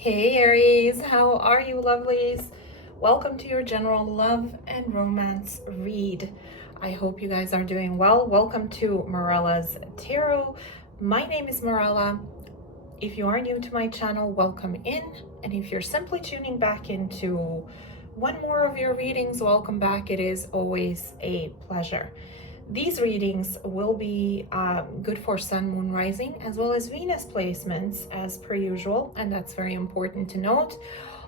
Hey Aries, how are you lovelies? Welcome to your general love and romance read. I hope you guys are doing well. Welcome to Morella's Tarot. My name is Morella. If you are new to my channel, welcome in. And if you're simply tuning back into one more of your readings, welcome back. It is always a pleasure. These readings will be good for Sun, Moon, Rising, as well as Venus placements as per usual, and that's very important to note.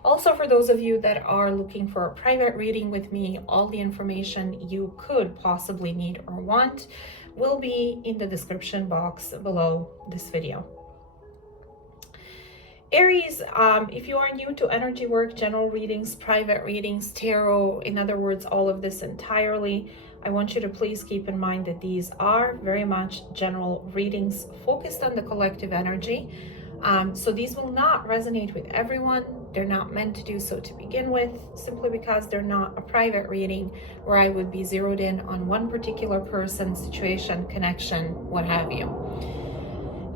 Also, for those of you that are looking for a private reading with me, all the information you could possibly need or want will be in the description box below this video. Aries, if you are new to energy work, general readings, private readings, tarot, in other words, all of this entirely, I want you to please keep in mind that these are very much general readings focused on the collective energy. So these will not resonate with everyone. They're not meant to do so to begin with, simply because they're not a private reading where I would be zeroed in on one particular person, situation, connection, what have you.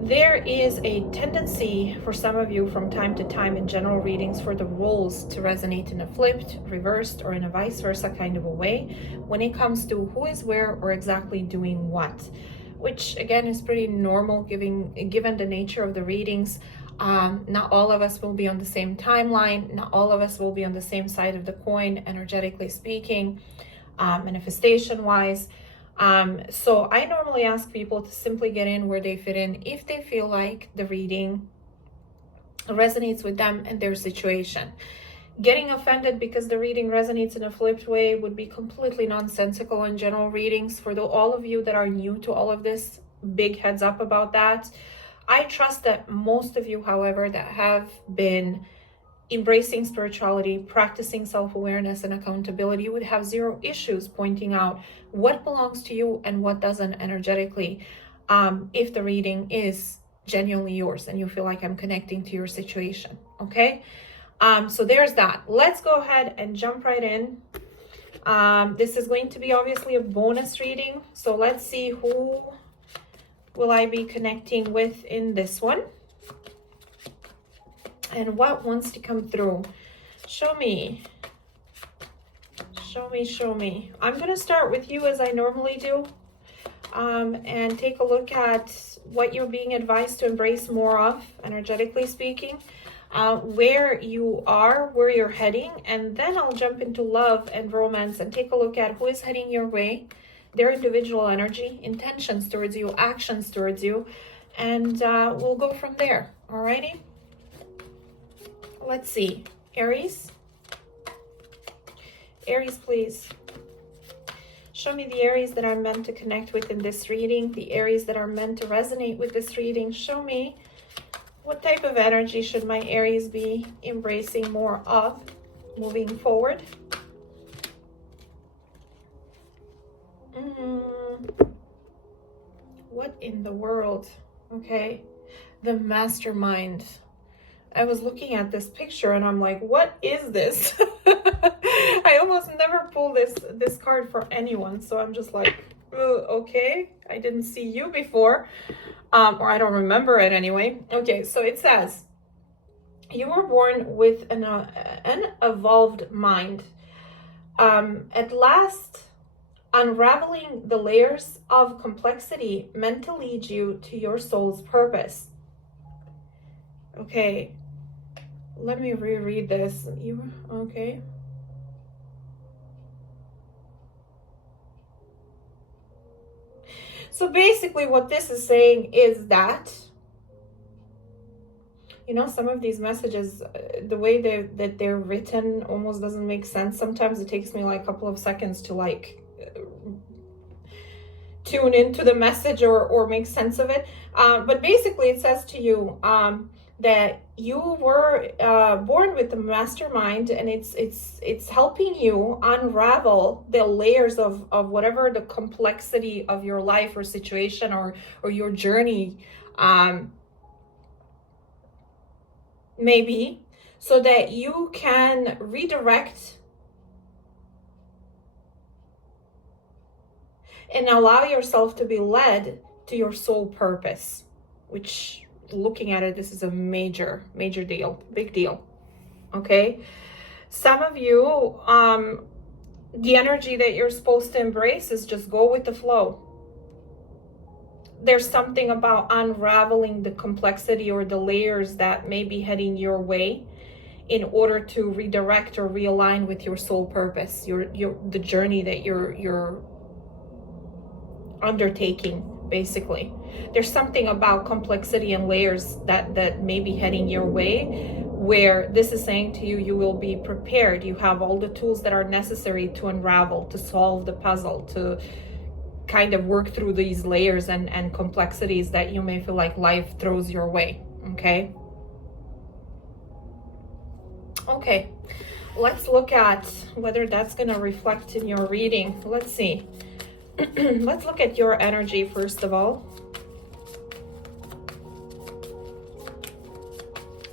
There is a tendency for some of you from time to time in general readings for the roles to resonate in a flipped, reversed, or in a vice versa kind of a way when it comes to who is where or exactly doing what, which again is pretty normal given the nature of the readings. Not all of us will be on the same timeline. Not all of us will be on the same side of the coin, energetically speaking, manifestation wise. So I normally ask people to simply get in where they fit in if they feel like the reading resonates with them and their situation. Getting offended because the reading resonates in a flipped way would be completely nonsensical in general readings. For all of you that are new to all of this, big heads up about that. I trust that most of you, however, that have been embracing spirituality, practicing self-awareness and accountability would have zero issues pointing out what belongs to you and what doesn't energetically, if the reading is genuinely yours and you feel like I'm connecting to your situation. Okay, so there's that. Let's go ahead and jump right in. This is going to be obviously a bonus reading, so let's see who will I be connecting with in this one and what wants to come through. Show me. Show me, show me. I'm going to start with you as I normally do, and take a look at what you're being advised to embrace more of, energetically speaking, where you are, where you're heading, and then I'll jump into love and romance and take a look at who is heading your way, their individual energy, intentions towards you, actions towards you, and we'll go from there. Alrighty? Let's see. Aries? Aries, please. Show me the Aries that I'm meant to connect with in this reading, the Aries that are meant to resonate with this reading. Show me what type of energy should my Aries be embracing more of moving forward. What in the world? Okay. The Mastermind. I was looking at this picture and I'm like, what is this? I almost never pull this card for anyone. So I'm just like, okay, I didn't see you before. Or I don't remember it anyway. Okay, so it says, you were born with an evolved mind. At last, unraveling the layers of complexity meant to lead you to your soul's purpose. Okay. Let me reread this. Okay. So basically what this is saying is that, you know, some of these messages, the way that they're written almost doesn't make sense. Sometimes it takes me like a couple of seconds to like tune into the message or make sense of it. But basically it says to you, that you were born with the mastermind, and it's helping you unravel the layers of whatever the complexity of your life or situation or your journey maybe, so that you can redirect and allow yourself to be led to your soul purpose, which looking at it, this is a major deal, big deal. Okay, some of you, the energy that you're supposed to embrace is just go with the flow. There's something about unraveling the complexity or the layers that may be heading your way in order to redirect or realign with your soul purpose, the journey that you're undertaking. Basically, there's something about complexity and layers that may be heading your way, where this is saying to you, you will be prepared. You have all the tools that are necessary to unravel, to solve the puzzle, to kind of work through these layers and complexities that you may feel like life throws your way. Okay, let's look at whether that's going to reflect in your reading. Let's see. Let's look at your energy first of all.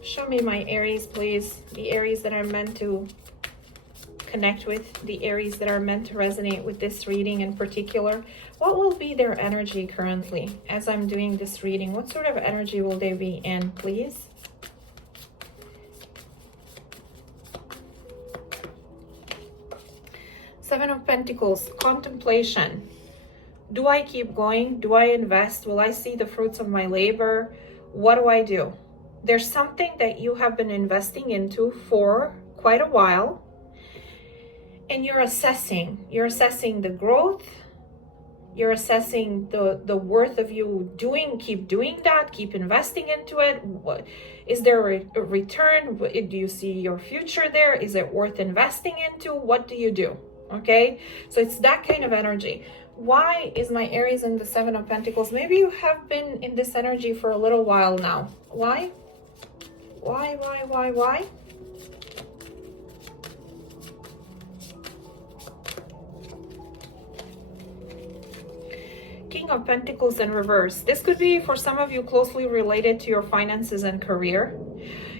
Show me my Aries, please. The Aries that are meant to connect with, the Aries that are meant to resonate with this reading in particular. What will be their energy currently as I'm doing this reading? What sort of energy will they be in, please? Seven of Pentacles, contemplation. Do I keep going? Do I invest? Will I see the fruits of my labor? What do I do? There's something that you have been investing into for quite a while, and you're assessing the growth, you're assessing the worth of you keep doing that, keep investing into it. What is there a return? Do you see your future there? Is it worth investing into? What do you do? Okay, so it's that kind of energy. Why is my Aries in the Seven of Pentacles? Maybe you have been in this energy for a little while now. Why? King of Pentacles in reverse. This could be for some of you closely related to your finances and career.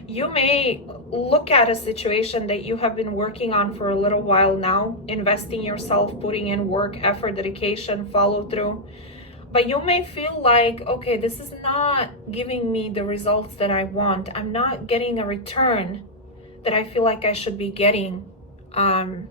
You may look at a situation that you have been working on for a little while now, investing yourself, putting in work, effort, dedication, follow through. But you may feel like, okay, this is not giving me the results that I want. I'm not getting a return that I feel like I should be getting on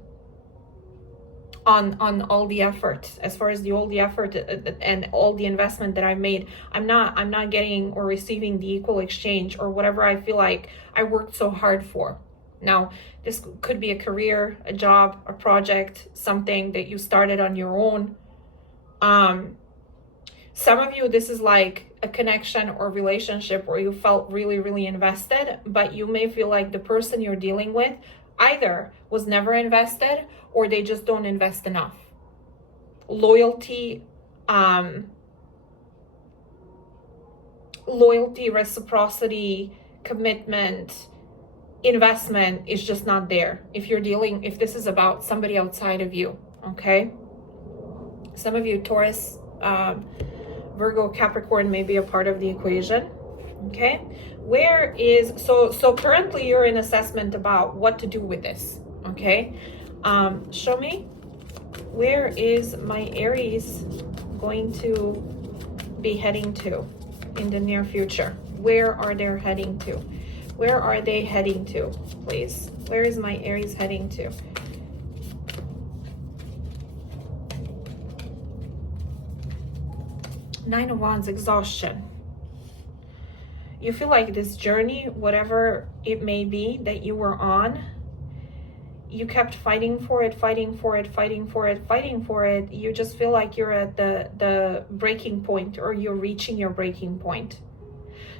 all the effort. As far as all the effort and all the investment that I made, I'm not getting or receiving the equal exchange or whatever I feel like I worked so hard for. Now, this could be a career, a job, a project, something that you started on your own. Some of you, this is like a connection or relationship where you felt really invested, but you may feel like the person you're dealing with either was never invested or they just don't invest enough. Loyalty, reciprocity, commitment, investment is just not there. If this is about somebody outside of you, okay? Some of you, Taurus, Virgo, Capricorn may be a part of the equation, okay? So currently you're in assessment about what to do with this, okay? Show me, where is my Aries going to be heading to in the near future? Where are they heading to? Where are they heading to, please? Where is my Aries heading to? Nine of Wands, exhaustion. You feel like this journey, whatever it may be that you were on, you kept fighting for it. You just feel like you're at the breaking point, or you're reaching your breaking point.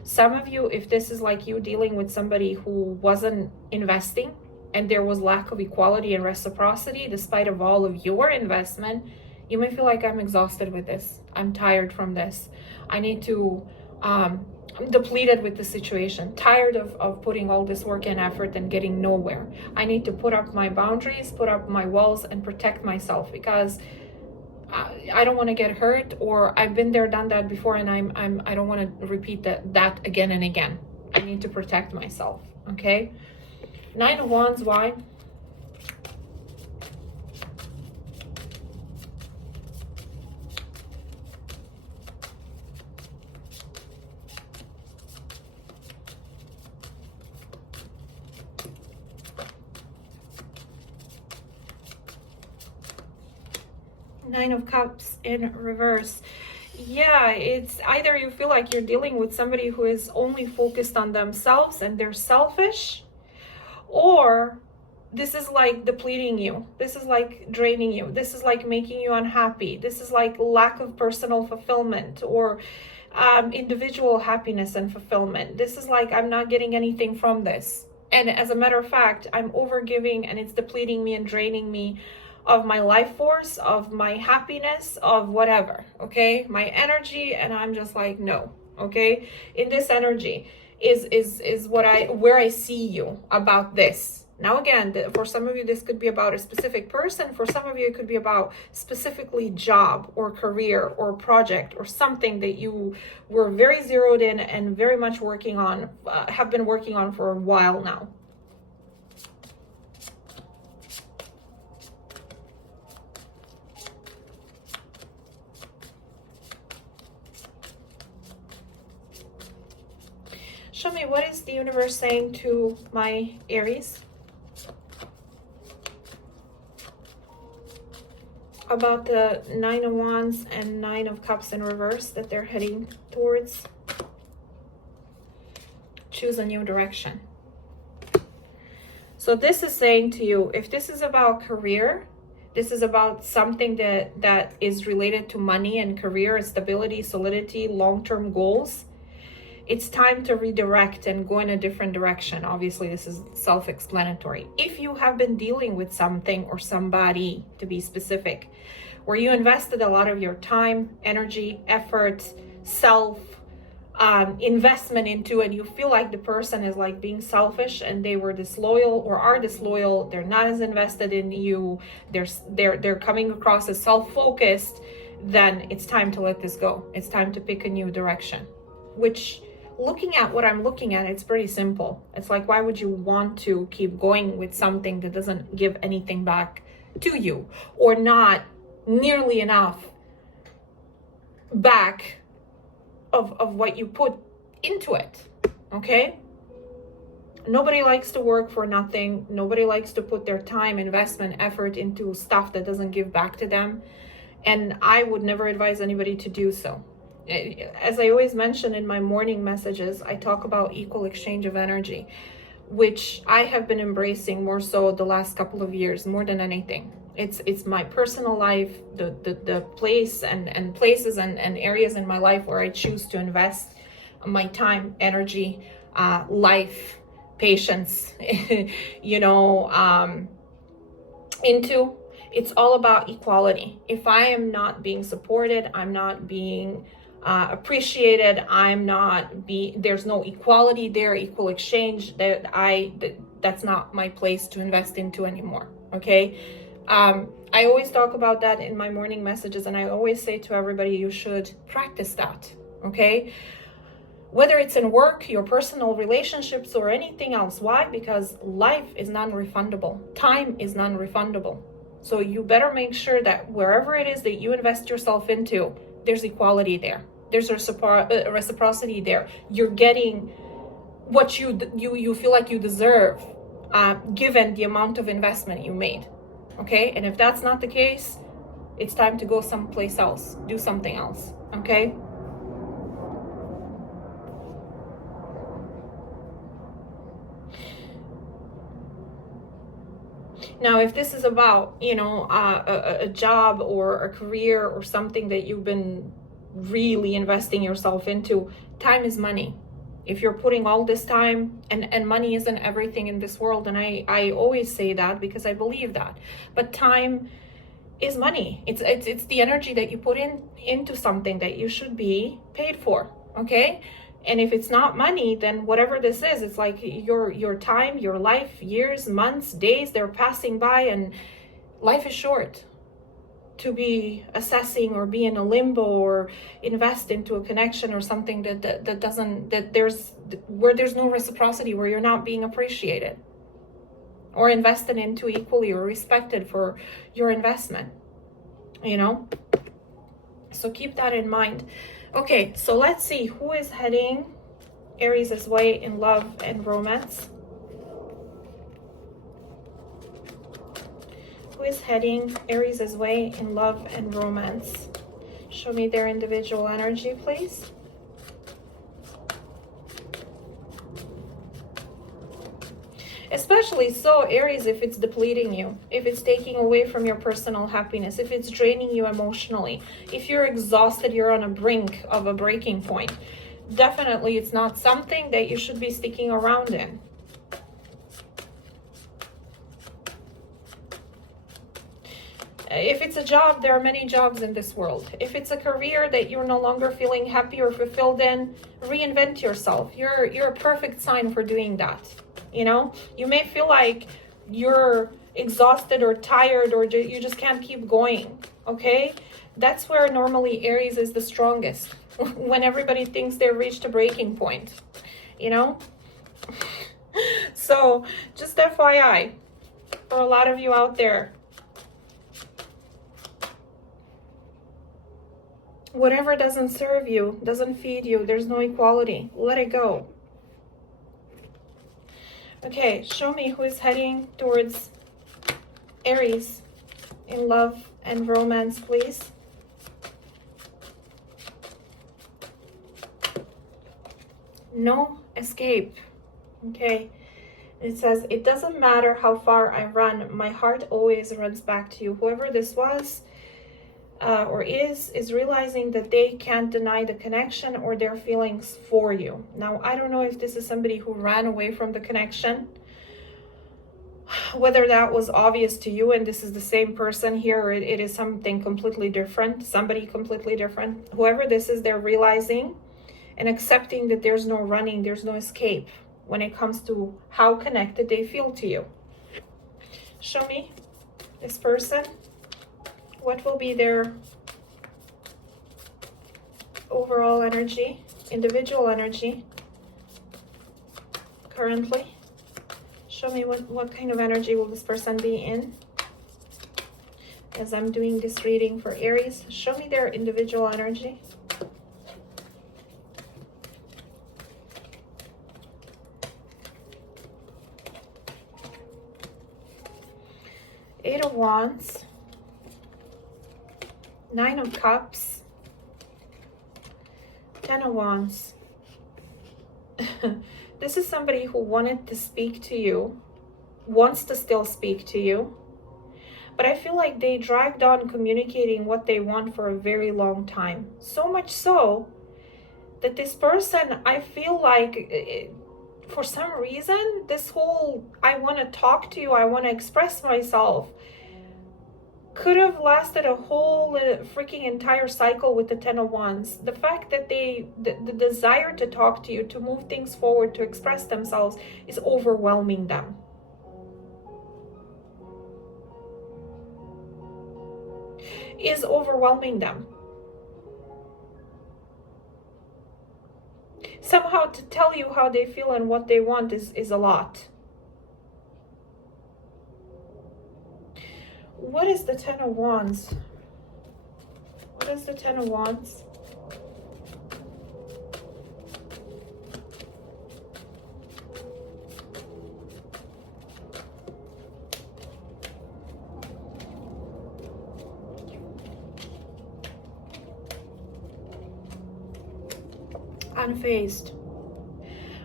Some of you, if this is like you dealing with somebody who wasn't investing and there was lack of equality and reciprocity despite of all of your investment, you may feel like, I'm exhausted with this. I'm tired from this. I need to, I'm depleted with the situation, tired of putting all this work and effort and getting nowhere. I need to put up my boundaries, put up my walls, and protect myself, because I don't want to get hurt, or I've been there, done that before, and I don't want to repeat that again and again. I need to protect myself, okay? Nine of Wands, why? Nine of Cups in reverse. Yeah, it's either you feel like you're dealing with somebody who is only focused on themselves and they're selfish, or this is like depleting you. This is like draining you. This is like making you unhappy. This is like lack of personal fulfillment or individual happiness and fulfillment. This is like, I'm not getting anything from this. And as a matter of fact, I'm overgiving and it's depleting me and draining me of my life force, of my happiness, of whatever, okay? My energy, and I'm just like, no, okay? In this energy is where I see you about this. Now again, for some of you, this could be about a specific person. For some of you, it could be about specifically job or career or project or something that you were very zeroed in and very much working on, have been working on for a while now. Show me, what is the universe saying to my Aries about the Nine of Wands and Nine of Cups in reverse that they're heading towards? Choose a new direction. So this is saying to you, if this is about career, this is about something that is related to money and career, stability, solidity, long-term goals, it's time to redirect and go in a different direction. Obviously, this is self-explanatory. If you have been dealing with something or somebody, to be specific, where you invested a lot of your time, energy, effort, investment into, and you feel like the person is like being selfish and they were disloyal or are disloyal, they're not as invested in you, they're coming across as self-focused, then it's time to let this go. It's time to pick a new direction. Which, looking at what I'm looking at, it's pretty simple. It's like, why would you want to keep going with something that doesn't give anything back to you, or not nearly enough back of what you put into it, okay? Nobody likes to work for nothing. Nobody likes to put their time, investment, effort into stuff that doesn't give back to them. And I would never advise anybody to do so. As I always mention in my morning messages, I talk about equal exchange of energy, which I have been embracing more so the last couple of years, more than anything. It's my personal life, the place and places and areas in my life where I choose to invest my time, energy, life, patience, into. It's all about equality. If I am not being supported, I'm not being appreciated, there's no equality there, equal exchange, that's not my place to invest into anymore, okay? I always talk about that in my morning messages, and I always say to everybody, you should practice that, okay? Whether it's in work, your personal relationships, or anything else. Why? Because life is non-refundable. Time is non-refundable. So you better make sure that wherever it is that you invest yourself into, there's equality there. There's reciprocity there. You're getting what you feel like you deserve, given the amount of investment you made. Okay? And if that's not the case, it's time to go someplace else. Do something else. Okay? Now, if this is about, a job or a career or something that you've been really investing yourself into, time is money. If you're putting all this time, and money isn't everything in this world, and I always say that because I believe that, but time is money. It's the energy that you put into something that you should be paid for, okay? And if it's not money, then whatever this is, it's like your time, your life, years, months, days, they're passing by, and life is short to be assessing or be in a limbo or invest into a connection or something where there's no reciprocity, where you're not being appreciated or invested into equally or respected for your investment, So keep that in mind. Okay, so let's see who is heading Aries' way in love and romance. who is heading Aries' way in love and romance. Show me their individual energy, please. Especially so, Aries, if it's depleting you, if it's taking away from your personal happiness, if it's draining you emotionally, if you're exhausted, you're on a brink of a breaking point. Definitely, it's not something that you should be sticking around in. If it's a job, there are many jobs in this world. If it's a career that you're no longer feeling happy or fulfilled in, reinvent yourself. You're a perfect sign for doing that. You know, you may feel like you're exhausted or tired or you just can't keep going. Okay, that's where normally Aries is the strongest. When everybody thinks they've reached a breaking point, you know. So just FYI for a lot of you out there, whatever doesn't serve you, doesn't feed you, there's no equality, let it go. Okay, show me who is heading towards Aries in love and romance, please. No escape. Okay, it says, it doesn't matter how far I run, my heart always runs back to you. Whoever this was or is realizing that they can't deny the connection or their feelings for you. Now, I don't know if this is somebody who ran away from the connection, whether that was obvious to you and this is the same person here, or it is something completely different, somebody completely different. Whoever this is, they're realizing and accepting that there's no running, there's no escape when it comes to how connected they feel to you. Show me this person. What will be their overall energy, individual energy currently? Show me what kind of energy will this person be in as I'm doing this reading for Aries. Show me their individual energy. Eight of Wands. Nine of Cups, 10 of Wands. This is somebody who wanted to speak to you, wants to still speak to you, but I feel like they dragged on communicating what they want for a very long time. So much so that this person, I feel like for some reason, this whole I want to talk to you, I want to express myself, could have lasted a whole freaking entire cycle with the 10 of Wands. The fact that the desire to talk to you, to move things forward, to express themselves is overwhelming them. Is overwhelming them. Somehow to tell you how they feel and what they want is a lot. What is the 10 of Wands? What is the 10 of Wands? Unfazed.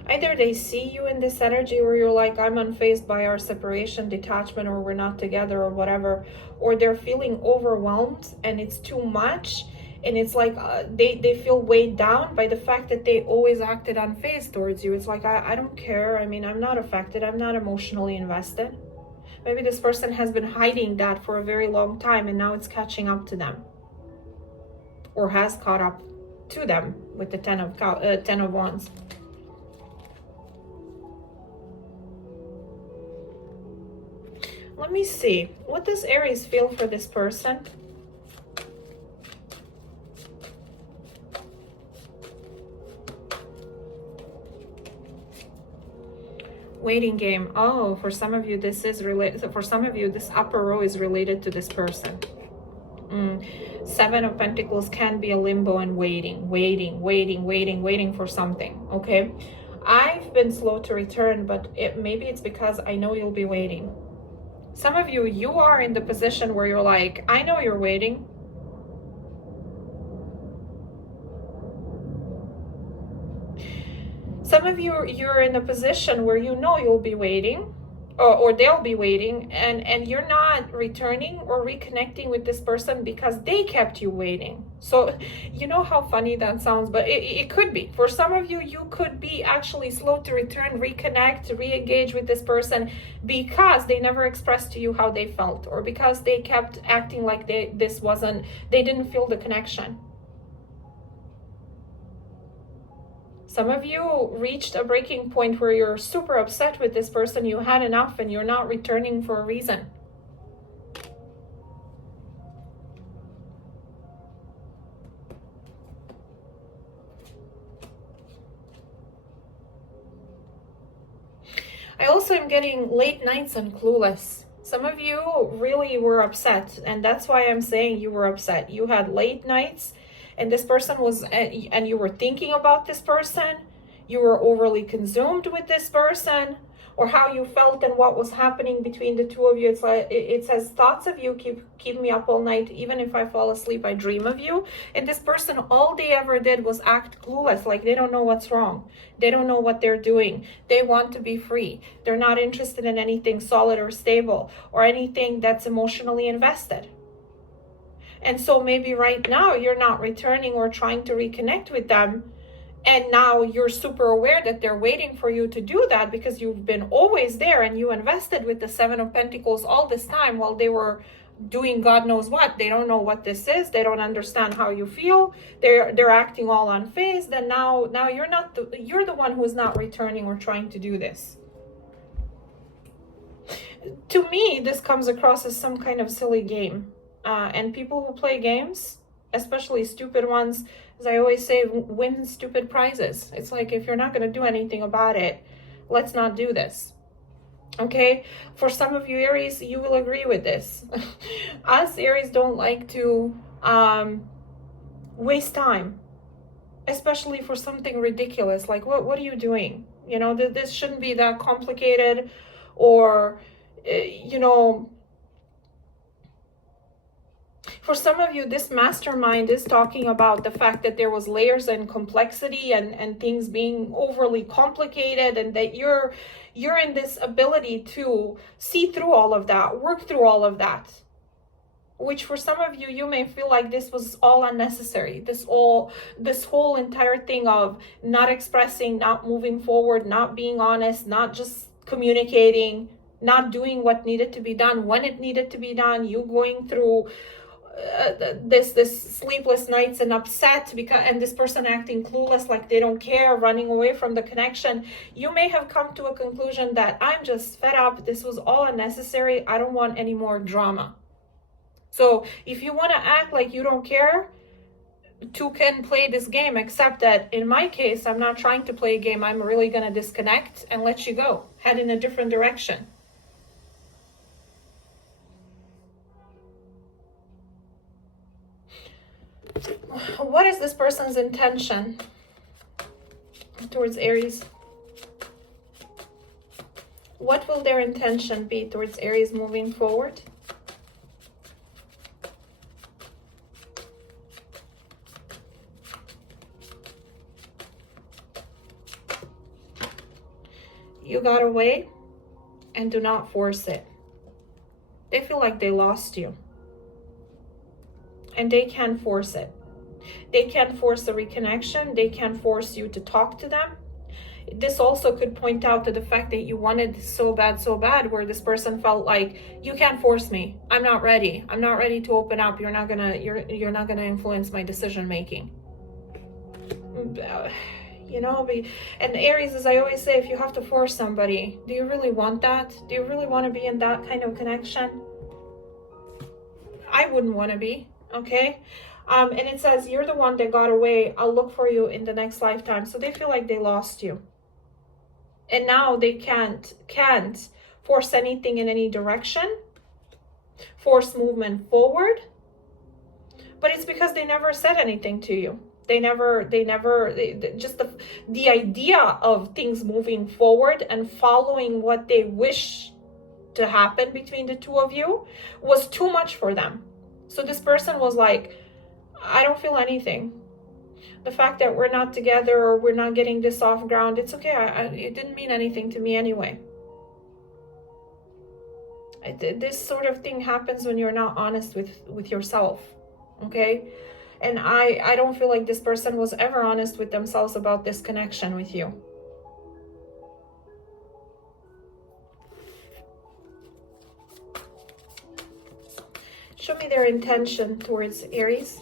Either they see you in this energy or you're like, I'm unfazed by our separation, detachment, or we're not together or whatever, or they're feeling overwhelmed and it's too much, and it's like they feel weighed down by the fact that they always acted unfazed towards you. It's like, I don't care. I mean, I'm not affected. I'm not emotionally invested. Maybe this person has been hiding that for a very long time and now it's catching up to them, or has caught up to them with the 10 of Wands. Let me see. What does Aries feel for this person? Waiting game. Oh, for some of you, this is related. For some of you, this upper row is related to this person. 7 of Pentacles can be a limbo and waiting for something. Okay, I've been slow to return, but maybe it's because I know you'll be waiting. Some of you, you are in the position where you're like, I know you're waiting. Some of you, you're in a position where you know you'll be waiting, or they'll be waiting, and you're not returning or reconnecting with this person because they kept you waiting. So you know how funny that sounds, but it could be. For some of you, you could be actually slow to return, reconnect, re-engage with this person because they never expressed to you how they felt, or because they kept acting like they didn't feel the connection. Some of you reached a breaking point where you're super upset with this person, you had enough, and you're not returning for a reason. I also am getting late nights and clueless. Some of you really were upset, and that's why I'm saying you were upset. You had late nights, and this person was, and you were thinking about this person, you were overly consumed with this person, or how you felt and what was happening between the two of you. It's like, it says, thoughts of you keep me up all night. Even if I fall asleep, I dream of you. And this person, all they ever did was act clueless, like they don't know what's wrong. They don't know what they're doing. They want to be free. They're not interested in anything solid or stable, or anything that's emotionally invested. And so maybe right now you're not returning or trying to reconnect with them. And now you're super aware that they're waiting for you to do that because you've been always there and you invested with the Seven of Pentacles all this time while they were doing God knows what. They don't know what this is. They don't understand how you feel. They're acting all unfazed. And now you're the one who's not returning or trying to do this. To me, this comes across as some kind of silly game. And people who play games, especially stupid ones, as I always say, win stupid prizes. It's like, if you're not going to do anything about it, let's not do this. Okay? For some of you Aries, you will agree with this. Us Aries don't like to waste time, especially for something ridiculous. Like, what are you doing? You know, this shouldn't be that complicated, or, you know, for some of you, this mastermind is talking about the fact that there was layers and complexity and things being overly complicated, and that you're in this ability to see through all of that, work through all of that. Which for some of you, you may feel like this was all unnecessary. This whole entire thing of not expressing, not moving forward, not being honest, not just communicating, not doing what needed to be done when it needed to be done, you going through this sleepless nights and upset and this person acting clueless, like they don't care, running away from the connection. You may have come to a conclusion that I'm just fed up. This was all unnecessary. I don't want any more drama. So if you want to act like you don't care, two can play this game, except that in my case, I'm not trying to play a game. I'm really going to disconnect and let you go, head in a different direction. What is this person's intention towards Aries? What will their intention be towards Aries moving forward? You got away, and do not force it. They feel like they lost you. And they can't force it. They can't force the reconnection. They can't force you to talk to them. This also could point out to the fact that you wanted so bad, where this person felt like, you can't force me. I'm not ready. I'm not ready to open up. You're not gonna influence my decision making. You know, and Aries, as I always say, if you have to force somebody, do you really want that? Do you really want to be in that kind of connection? I wouldn't want to be. Okay, and it says, you're the one that got away. I'll look for you in the next lifetime. So they feel like they lost you, and now they can't force anything in any direction, force movement forward. But it's because they never said anything to you. They just the idea of things moving forward and following what they wish to happen between the two of you was too much for them. So this person was like, I don't feel anything. The fact that we're not together or we're not getting this off ground, it's okay. It didn't mean anything to me anyway. This sort of thing happens when you're not honest with yourself, okay? And I don't feel like this person was ever honest with themselves about this connection with you. Show me their intention towards Aries.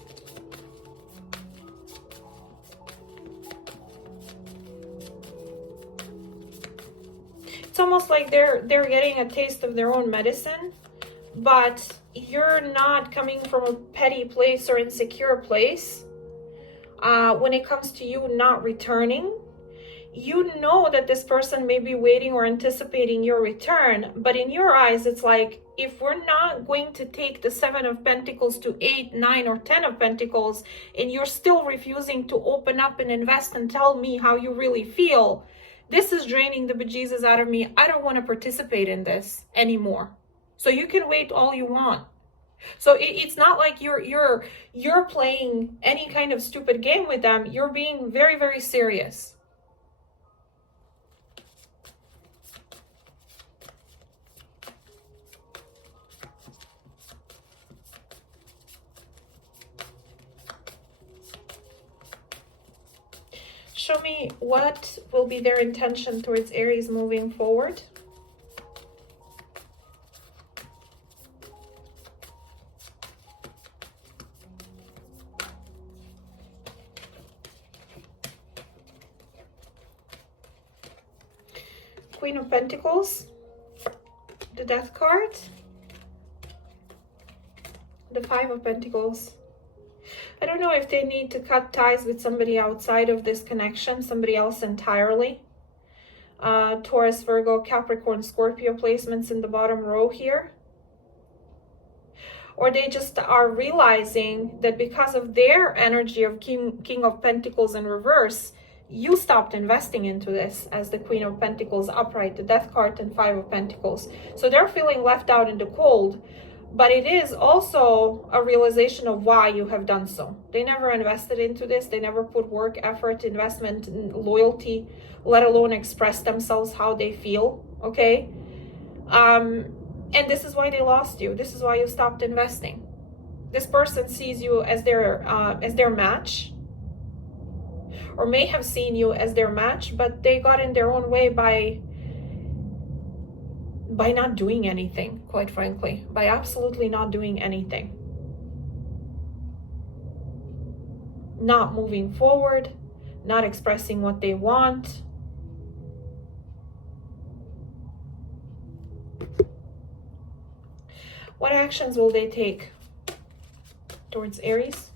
It's almost like they're getting a taste of their own medicine, but you're not coming from a petty place or insecure place. When it comes to you not returning, you know that this person may be waiting or anticipating your return, but in your eyes, it's like, if we're not going to take the 7 of Pentacles to 8, 9, or 10 of Pentacles, and you're still refusing to open up and invest and tell me how you really feel, this is draining the bejesus out of me. I don't want to participate in this anymore. So you can wait all you want. So it's not like you're playing any kind of stupid game with them. You're being very, very serious. Show me what will be their intention towards Aries moving forward. Queen of Pentacles, the Death card, the 5 of Pentacles. I don't know if they need to cut ties with somebody outside of this connection, somebody else entirely. Taurus, Virgo, Capricorn, Scorpio placements in the bottom row here. Or they just are realizing that because of their energy of King of Pentacles in reverse, you stopped investing into this as the Queen of Pentacles upright, the Death card, and 5 of Pentacles. So they're feeling left out in the cold. But it is also a realization of why you have done so. They never invested into this. They never put work, effort, investment, loyalty, let alone express themselves how they feel, okay? And this is why they lost you. This is why you stopped investing. This person sees you as their match, or may have seen you as their match, but they got in their own way by not doing anything, quite frankly, by absolutely not doing anything. Not moving forward, not expressing what they want. What actions will they take towards Aries?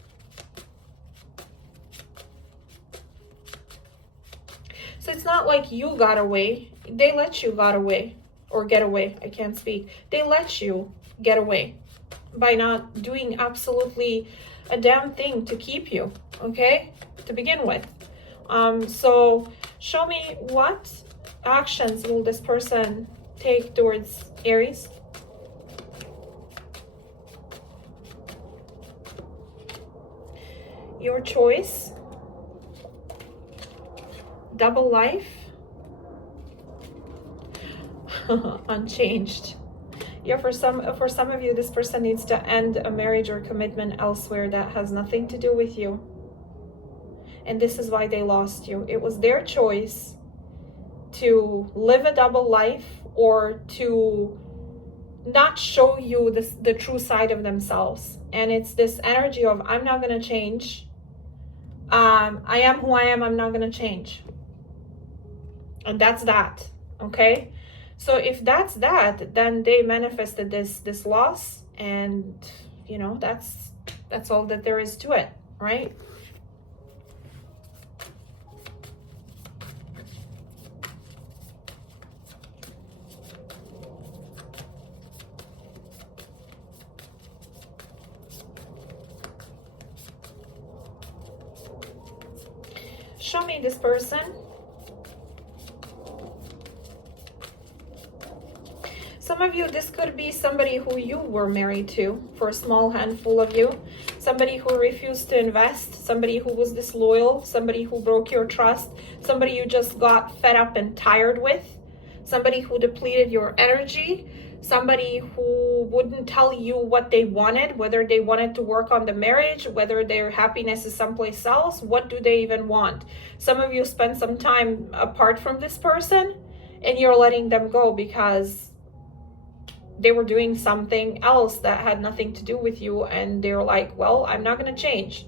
So it's not like you got away. They let you got away. Or get away, I can't speak. They let you get away by not doing absolutely a damn thing to keep you, okay? To begin with. So show me what actions will this person take towards Aries? Your choice. Double life. Unchanged. Yeah, for some of you, this person needs to end a marriage or commitment elsewhere that has nothing to do with you. And this is why they lost you. It was their choice to live a double life or to not show you the true side of themselves. And it's this energy of, I'm not going to change. I am who I am. I'm not going to change. And that's that. Okay? So if that's that, then they manifested this loss, and you know, that's all that there is to it, right? Show me this person. Some of you, this could be somebody who you were married to, for a small handful of you. Somebody who refused to invest, somebody who was disloyal, somebody who broke your trust, somebody you just got fed up and tired with, somebody who depleted your energy, somebody who wouldn't tell you what they wanted, whether they wanted to work on the marriage, whether their happiness is someplace else, what do they even want? Some of you spend some time apart from this person and you're letting them go because they were doing something else that had nothing to do with you, and they're like, well, I'm not going to change.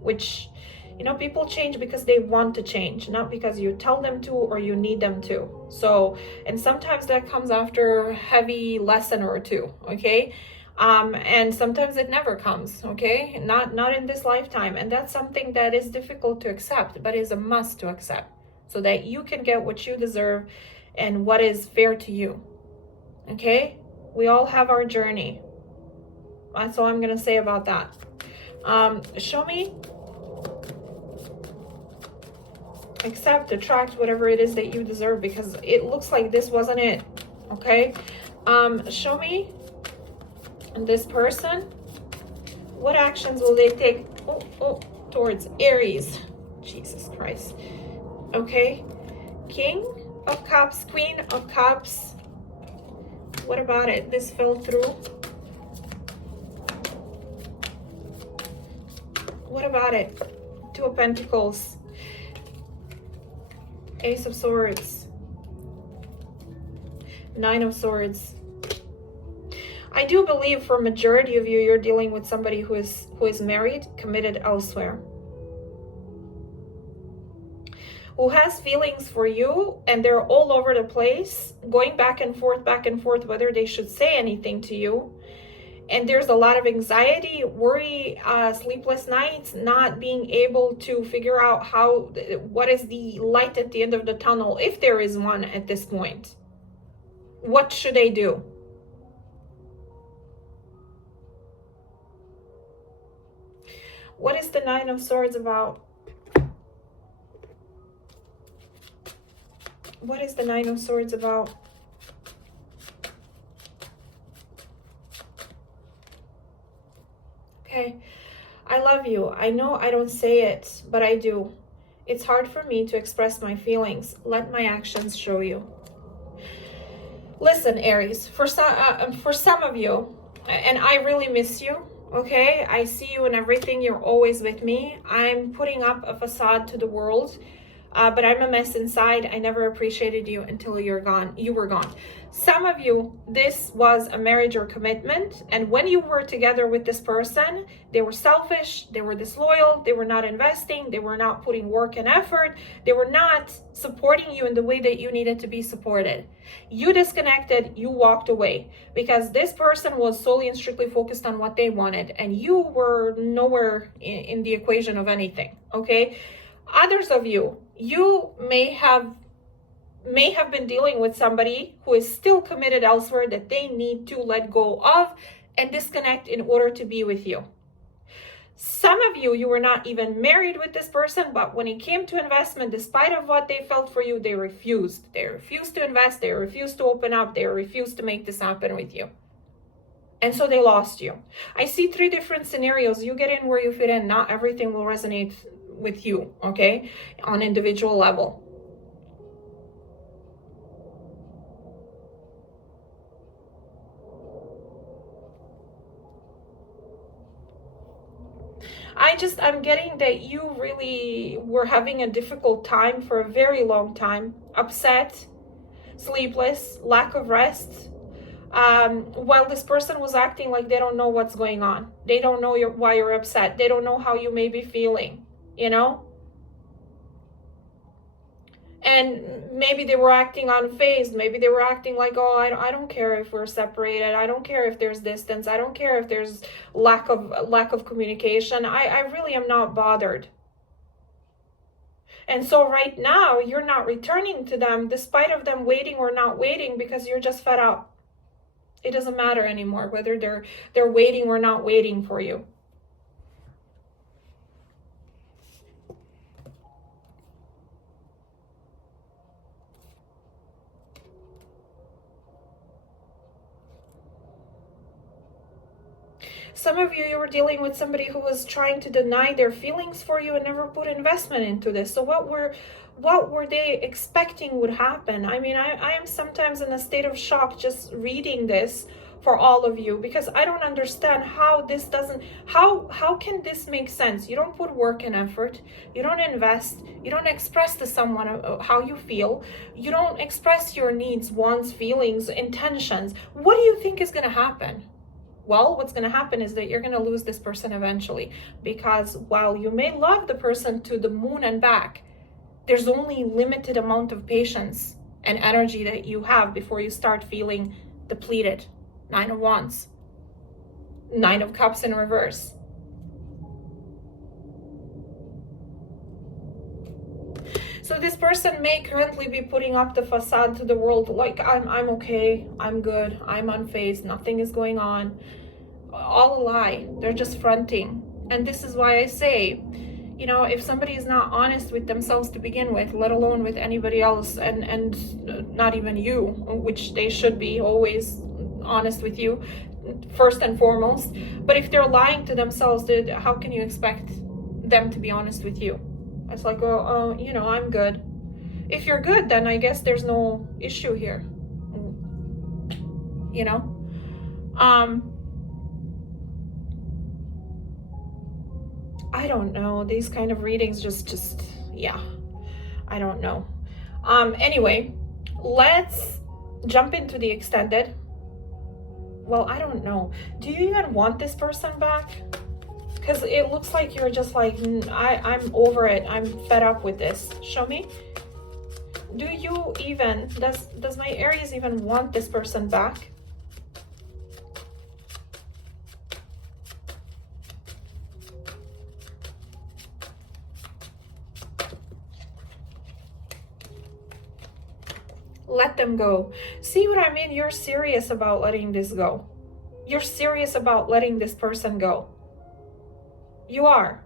Which, you know, people change because they want to change, not because you tell them to or you need them to. So, and sometimes that comes after a heavy lesson or two, okay? And sometimes it never comes, okay? Not in this lifetime. And that's something that is difficult to accept, but is a must to accept, so that you can get what you deserve and what is fair to you. Okay, we all have our journey. That's all I'm gonna say about that. Show me, accept, attract, whatever it is that you deserve, because it looks like this wasn't it. Okay, show me this person, what actions will they take towards Aries? Jesus Christ. Okay, King of Cups, Queen of Cups. What about it? This fell through. What about it? Two of Pentacles. Ace of Swords. Nine of Swords. I do believe for majority of you, you're dealing with somebody who is married, committed elsewhere, who has feelings for you, and they're all over the place, going back and forth, whether they should say anything to you. And there's a lot of anxiety, worry, sleepless nights, not being able to figure out what is the light at the end of the tunnel, if there is one at this point. What should they do? What is the Nine of Swords about? What is the Nine of Swords about? Okay, I love you. I know I don't say it, but I do. It's hard for me to express my feelings. Let my actions show you. Listen, Aries, for some of you, and I really miss you, okay? I see you in everything. You're always with me. I'm putting up a facade to the world. But I'm a mess inside. I never appreciated you until you're gone. You were gone. Some of you, this was a marriage or commitment. And when you were together with this person, they were selfish, they were disloyal, they were not investing, they were not putting work and effort, they were not supporting you in the way that you needed to be supported. You disconnected, you walked away, because this person was solely and strictly focused on what they wanted, and you were nowhere in the equation of anything, okay? Others of you, you may have been dealing with somebody who is still committed elsewhere that they need to let go of and disconnect in order to be with you. Some of you, you were not even married with this person, but when it came to investment, despite of what they felt for you, they refused. They refused to invest, they refused to open up, they refused to make this happen with you. And so they lost you. I see three different scenarios. You get in where you fit in. Not everything will resonate with you, okay, on individual level. I'm getting that you really were having a difficult time for a very long time, upset, sleepless, lack of rest, while this person was acting like they don't know what's going on. They don't know why you're upset. They don't know how you may be feeling, you know? And maybe they were acting unfazed. Maybe they were acting like, oh, I don't care if we're separated. I don't care if there's distance. I don't care if there's lack of communication. I really am not bothered. And so right now, you're not returning to them, despite of them waiting or not waiting, because you're just fed up. It doesn't matter anymore whether they're waiting or not waiting for you. Some of you, you were dealing with somebody who was trying to deny their feelings for you and never put investment into this. So what were they expecting would happen? I mean, I am sometimes in a state of shock just reading this for all of you, because I don't understand how this doesn't, how can this make sense? You don't put work and effort, you don't invest, you don't express to someone how you feel, you don't express your needs, wants, feelings, intentions. What do you think is going to happen? Well, what's going to happen is that you're going to lose this person eventually, because while you may love the person to the moon and back, there's only limited amount of patience and energy that you have before you start feeling depleted. 9 of Wands, 9 of Cups in reverse. So this person may currently be putting up the facade to the world like, I'm okay, I'm good, I'm unfazed, nothing is going on. All a lie. They're just fronting. And this is why I say, you know, if somebody is not honest with themselves to begin with, let alone with anybody else, and not even you, which they should be always honest with you first and foremost. But if they're lying to themselves, how can you expect them to be honest with you? It's like, oh, you know, I'm good. If you're good, then I guess there's no issue here. You know? I don't know. These kind of readings just yeah. I don't know. Anyway, let's jump into the extended. Well, I don't know. Do you even want this person back? Because it looks like you're just like, I'm over it. I'm fed up with this. Show me. Do you even, does my Aries even want this person back? Let them go. See what I mean? You're serious about letting this go. You're serious about letting this person go. You are.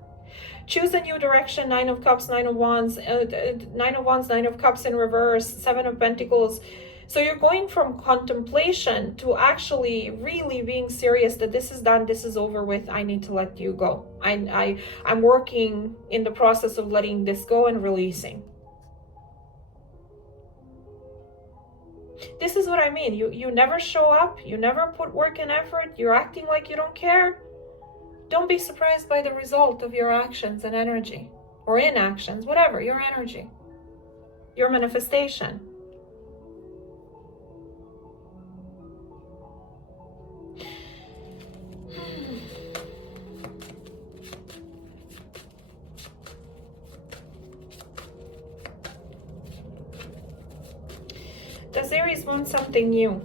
Choose a new direction. 9 of Cups, 9 of Wands, 9 of Wands, 9 of Cups in reverse, 7 of Pentacles. So you're going from contemplation to actually really being serious that this is done, this is over with, I need to let you go. I'm working in the process of letting this go and releasing. This is what I mean. You never show up, you never put work and effort, you're acting like you don't care. Don't be surprised by the result of your actions and energy, or inactions, whatever, your energy, your manifestation. Does Aries want something new?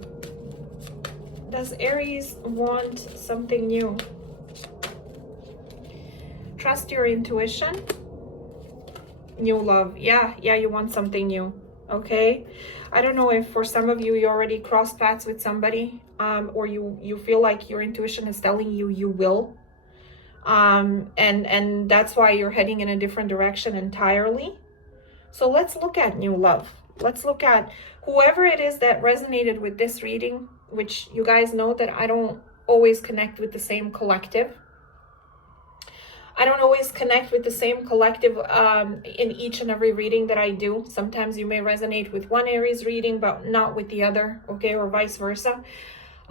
Does Aries want something new? Trust your intuition. New love. Yeah, you want something new. Okay. I don't know if for some of you, you already crossed paths with somebody, or you feel like your intuition is telling you you will. And that's why you're heading in a different direction entirely. So let's look at new love. Let's look at whoever it is that resonated with this reading, which you guys know that I don't always connect with the same collective. I don't always connect with the same collective in each and every reading that I do. Sometimes you may resonate with one Aries reading, but not with the other, okay, or vice versa.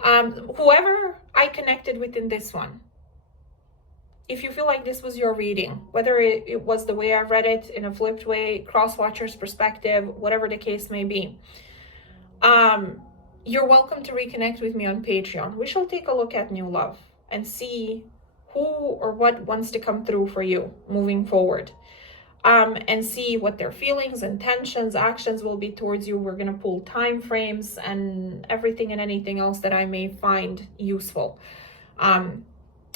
Whoever I connected with in this one, if you feel like this was your reading, whether it was the way I read it, in a flipped way, cross-watcher's perspective, whatever the case may be, you're welcome to reconnect with me on Patreon. We shall take a look at new love and see who or what wants to come through for you moving forward, and see what their feelings, intentions, actions will be towards you. We're going to pull time frames and everything and anything else that I may find useful,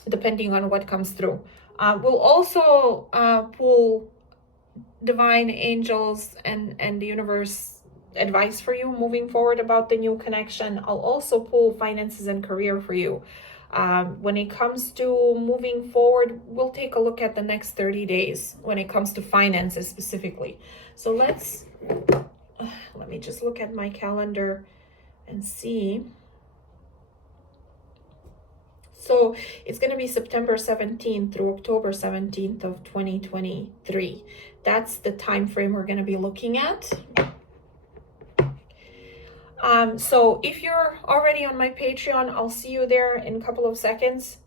depending on what comes through. We'll also pull divine angels and the universe advice for you moving forward about the new connection. I'll also pull finances and career for you. When it comes to moving forward, we'll take a look at the next 30 days when it comes to finances specifically. So let me just look at my calendar and see. So it's going to be September 17th through October 17th of 2023. That's the time frame we're going to be looking at. So if you're already on my Patreon, I'll see you there in a couple of seconds.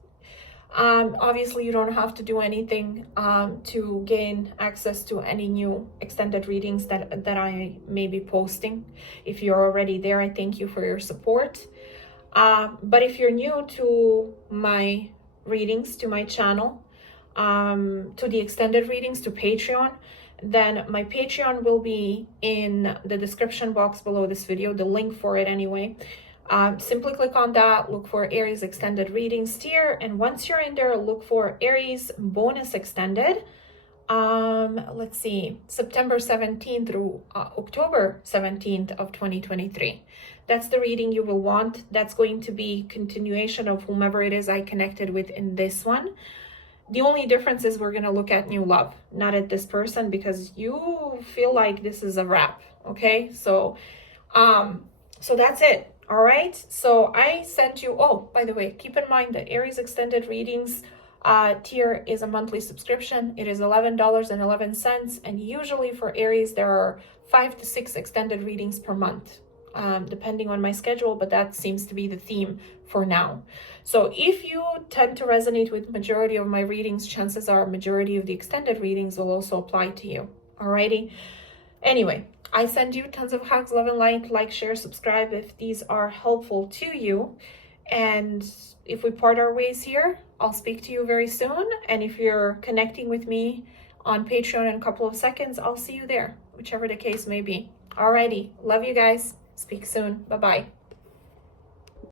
Obviously, you don't have to do anything to gain access to any new extended readings that I may be posting. If you're already there, I thank you for your support. But if you're new to my readings, to my channel, to the extended readings, to Patreon, then my Patreon will be in the description box below this video, the link for it anyway. Simply click on that, look for Aries extended readings tier, and once you're in there, look for Aries bonus extended. Let's see, September 17th through October 17th of 2023. That's the reading you will want. That's going to be continuation of whomever it is I connected with in this one. The only difference is we're going to look at new love, not at this person, because you feel like this is a wrap. Okay, so that's it. All right, so I sent you, oh, by the way, keep in mind that Aries extended readings tier is a monthly subscription. It is $11.11, and usually for Aries there are 5 to 6 extended readings per month, depending on my schedule, but that seems to be the theme for now. So if you tend to resonate with majority of my readings, chances are majority of the extended readings will also apply to you. Alrighty. Anyway, I send you tons of hugs, love and light. Like, share, subscribe if these are helpful to you. And if we part our ways here, I'll speak to you very soon. And if you're connecting with me on Patreon in a couple of seconds, I'll see you there, whichever the case may be. Alrighty, love you guys. Speak soon. Bye-bye.